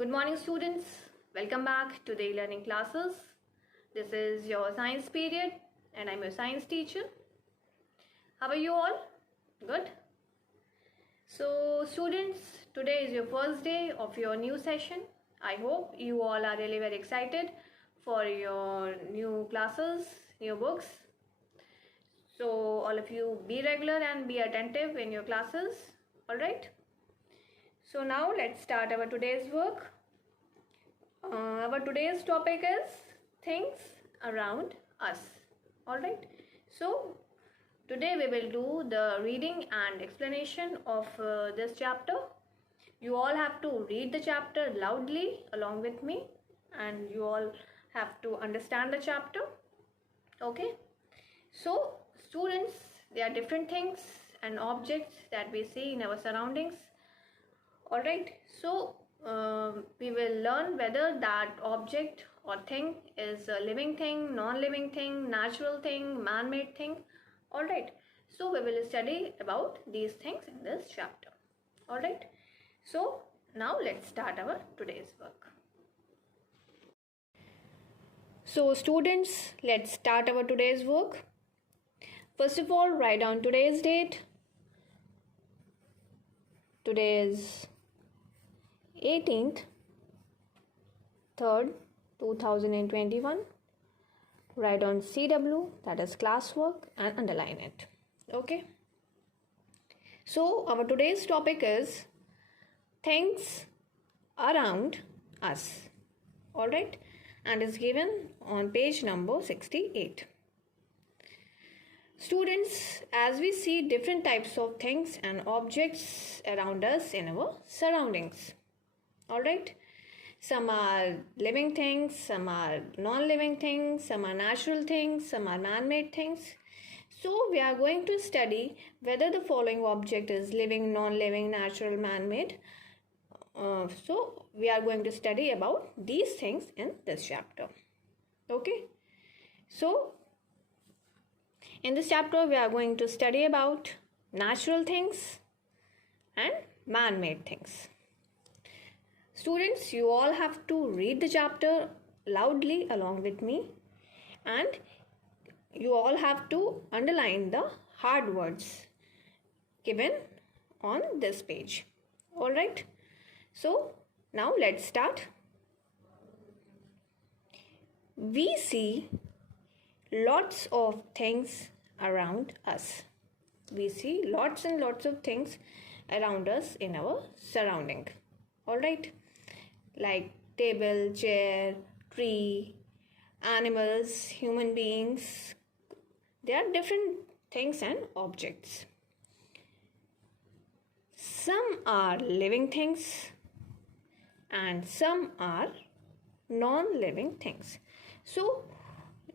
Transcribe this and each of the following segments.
Good morning, students. Welcome back to the e-learning classes. This is your science period and I'm your science teacher. How are you all? Good. So students, today is your first day of your new session. I hope you all are really very excited for your new classes, new books. So all of you be regular and be attentive in your classes. Alright. So now let's start our today's work. Our today's topic is things around us. Alright. So today we will do the reading and explanation of this chapter. You all have to read the chapter loudly along with me and you all have to understand the chapter. Okay. So students, there are different things and objects that we see in our surroundings. Alright, so we will learn whether that object or thing is a living thing, non-living thing, natural thing, man-made thing. Alright, so we will study about these things in this chapter. Alright, so now let's start our today's work. So students, let's start our today's work. First of all, write down today's date. Today is 18th 3rd 2021. Write on CW, that is classwork, and underline it. Okay. So our today's topic is things around us. Alright, and is given on page number 68. Students, as we see different types of things and objects around us in our surroundings. Alright, some are living things, some are non-living things, some are natural things, some are man-made things. So we are going to study whether the following object is living, non-living, natural, man-made. So we are going to study about these things in this chapter. Okay, so in this chapter we are going to study about natural things and man-made things. Students, you all have to read the chapter loudly along with me and you all have to underline the hard words given on this page. Alright, so now let's start. We see lots of things around us. We see lots and lots of things around us in our surrounding. Alright, like table, chair, tree, animals, human beings. There are different things and objects. Some are living things and some are non-living things. So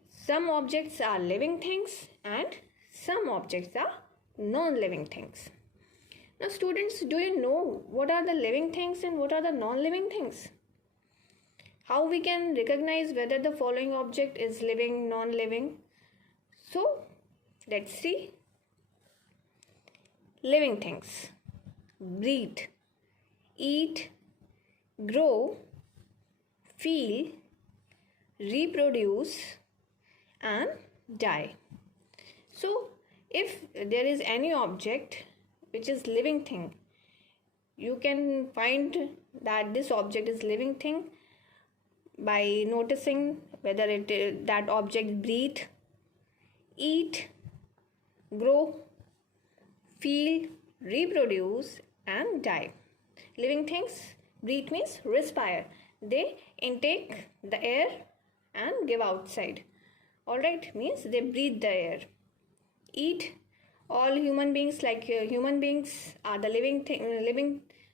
some objects are living things and some objects are non-living things. Now students, do you know what are the living things and what are the non-living things? How we can recognize whether the following object is living, non-living? So let's see. Living things: breathe, eat, grow, feel, reproduce, and die. So if there is any object which is living thing, you can find that this object is living thing by noticing whether that object breathe, eat, grow, feel, reproduce, and die. Living things, breathe means respire. They intake the air and give outside. Alright, means they breathe the air. Eat, all human beings, like human beings are the living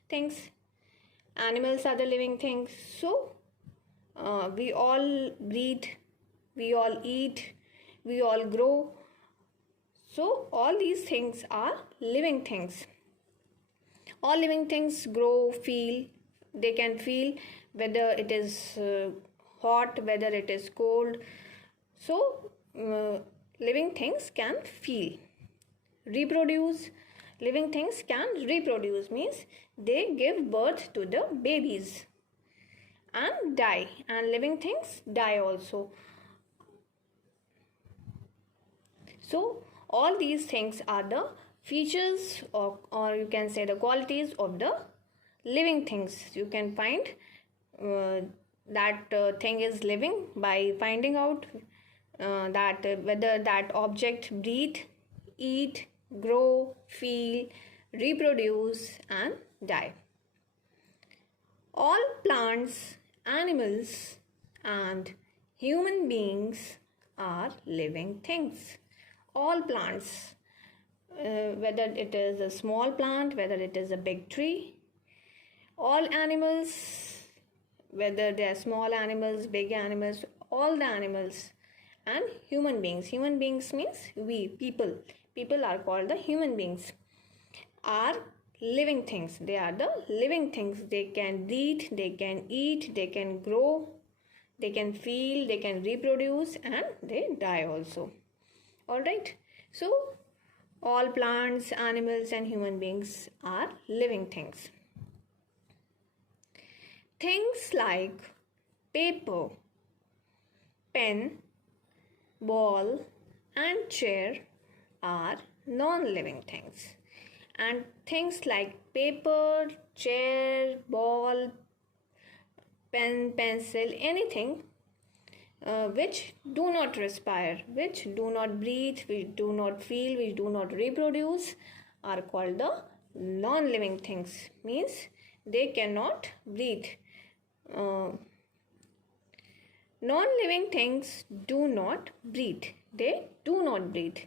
things. Animals are the living things. So we all breathe, we all eat, we all grow. So all these things are living things. All living things grow, feel. They can feel whether it is hot, whether it is cold. So living things can feel. Reproduce. Living things can reproduce, means they give birth to the babies. and die, and living things die also. So all these things are the features or you can say the qualities of the living things. You can find that thing is living by finding out that whether that object breathe, eat, grow, feel, reproduce and die. All plants, animals and human beings are living things. All plants, whether it is a small plant, whether it is a big tree, all animals, whether they are small animals, big animals, all the animals and human beings. Human beings means we, people. People are called the human beings, are living things. They are the living things. They can breathe, they can eat, they can grow, they can feel, they can reproduce and they die also. Alright, so all plants, animals and human beings are living things. Things like paper, pen, ball and chair are non-living things. And things like paper, chair, ball, pen, pencil, anything which do not respire, which do not breathe, which do not feel, which do not reproduce are called the non-living things. Means they cannot breathe. Non-living things do not breathe. They do not breathe.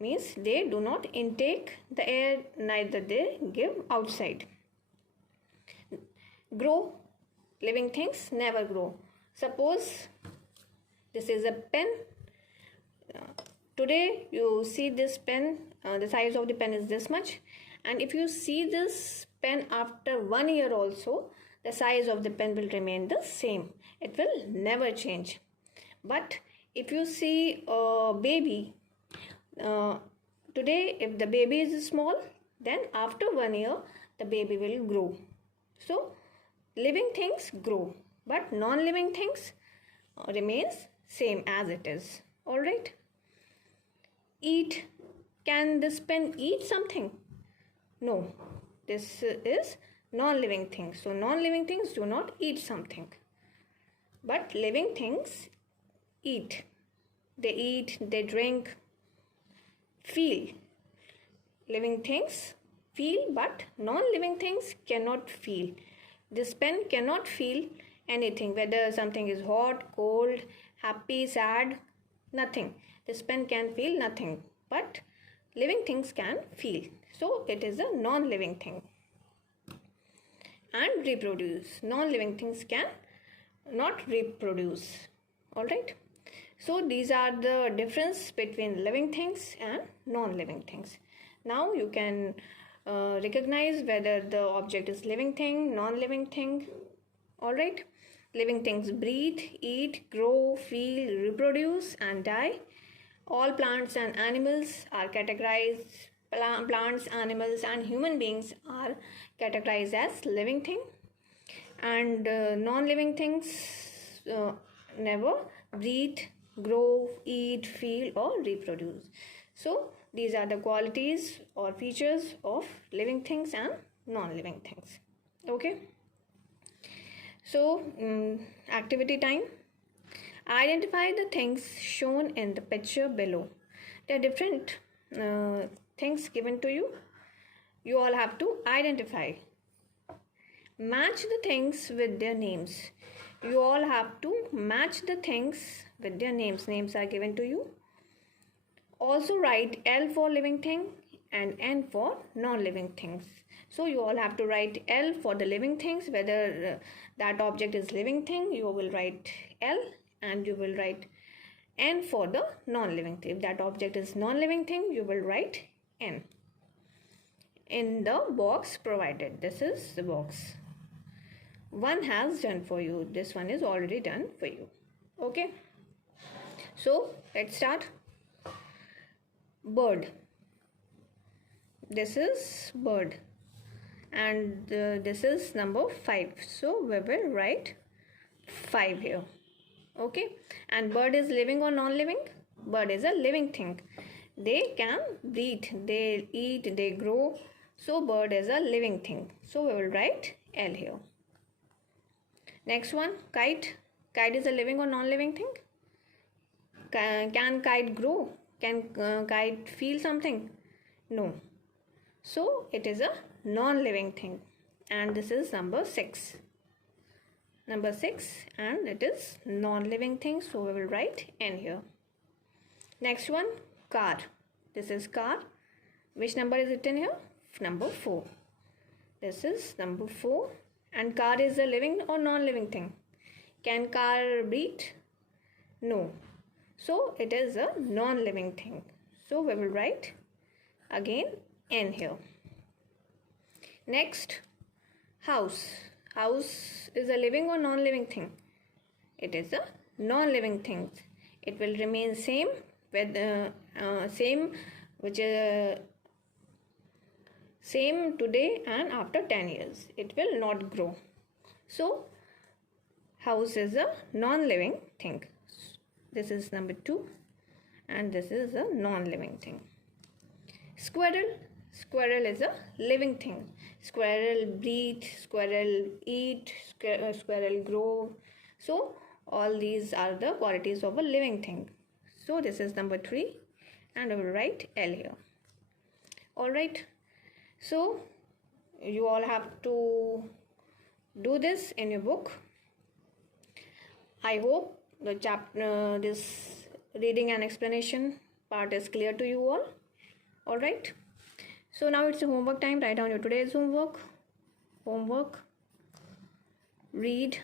Means they do not intake the air, neither they give outside. Grow. Living things never grow. Suppose this is a pen. Today you see this pen, the size of the pen is this much, and if you see this pen after 1 year also, the size of the pen will remain the same. It will never change. But if you see a baby, today if the baby is small, then after 1 year the baby will grow. So living things grow, but non-living things remains same as it is. Alright. Eat. Can this pen eat something? No. This is non-living things. So non-living things do not eat something. But living things eat. They eat, they drink, feel. Living things feel, but non-living things cannot feel. This pen cannot feel anything, whether something is hot, cold, happy, sad, nothing. This pen can feel nothing, but living things can feel. So it is a non-living thing. And reproduce. Non-living things can not reproduce. Alright. So these are the difference between living things and non-living things. Now you can recognize whether the object is living thing, non-living thing. Alright. Living things breathe, eat, grow, feel, reproduce and die. All plants and animals are categorized. Plants, animals and human beings are categorized as living thing. And non-living things never breathe, grow, eat, feel or reproduce. So these are the qualities or features of living things and non-living things. Okay. So activity time. Identify the things shown in the picture below. There are different things given to you. You all have to identify. Match the things with their names. You all have to match the things with their names. Names are given to you. Also write L for living thing and N for non-living things. So you all have to write L for the living things, whether that object is living thing, you will write L, and you will write N for the non-living thing. If that object is non-living thing, you will write N in the box provided. This is the box. One has done for you. This one is already done for you. Okay. So let's start. Bird. This is bird. and this is number 5. So we will write 5 here. Okay, and bird is living or non-living? Bird is a living thing. They can breathe, they eat, they grow. So bird is a living thing. So we will write L here. Next one, kite. Kite is a living or non-living thing? Can kite grow? Can kite feel something? No. So it is a non-living thing. And this is number 6. Number 6, and it is non-living thing. So we will write N here. Next one, car. This is car. Which number is written here? Number 4. This is number 4. And car is a living or non-living thing? Can car breathe? No. So it is a non-living thing. So we will write again N here. Next, house. House is a living or non-living thing? It is a non-living thing. It will remain same with same today and after 10 years. It will not grow. So house is a non-living thing. This is number 2, and this is a non-living thing. Squirrel. Squirrel is a living thing. Squirrel breathe, squirrel eat, squirrel grow. So all these are the qualities of a living thing. So this is number 3, and I will write L here. Alright. So you all have to do this in your book. I hope the chapter, this reading and explanation part is clear to you all. Alright. So now it's homework time. Write down your today's homework. Read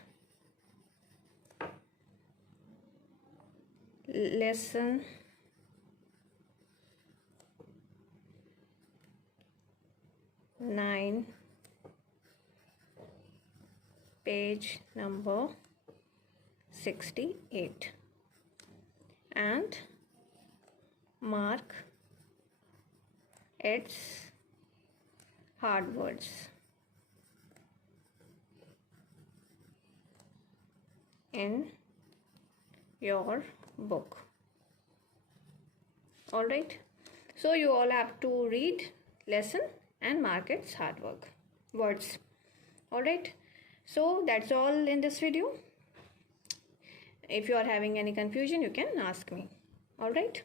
lesson 9, page number 68, and mark its hard words in your book. Alright, so you all have to read lesson and mark its hard words. Alright, so that's all in this video. If you are having any confusion, you can ask me. Alright.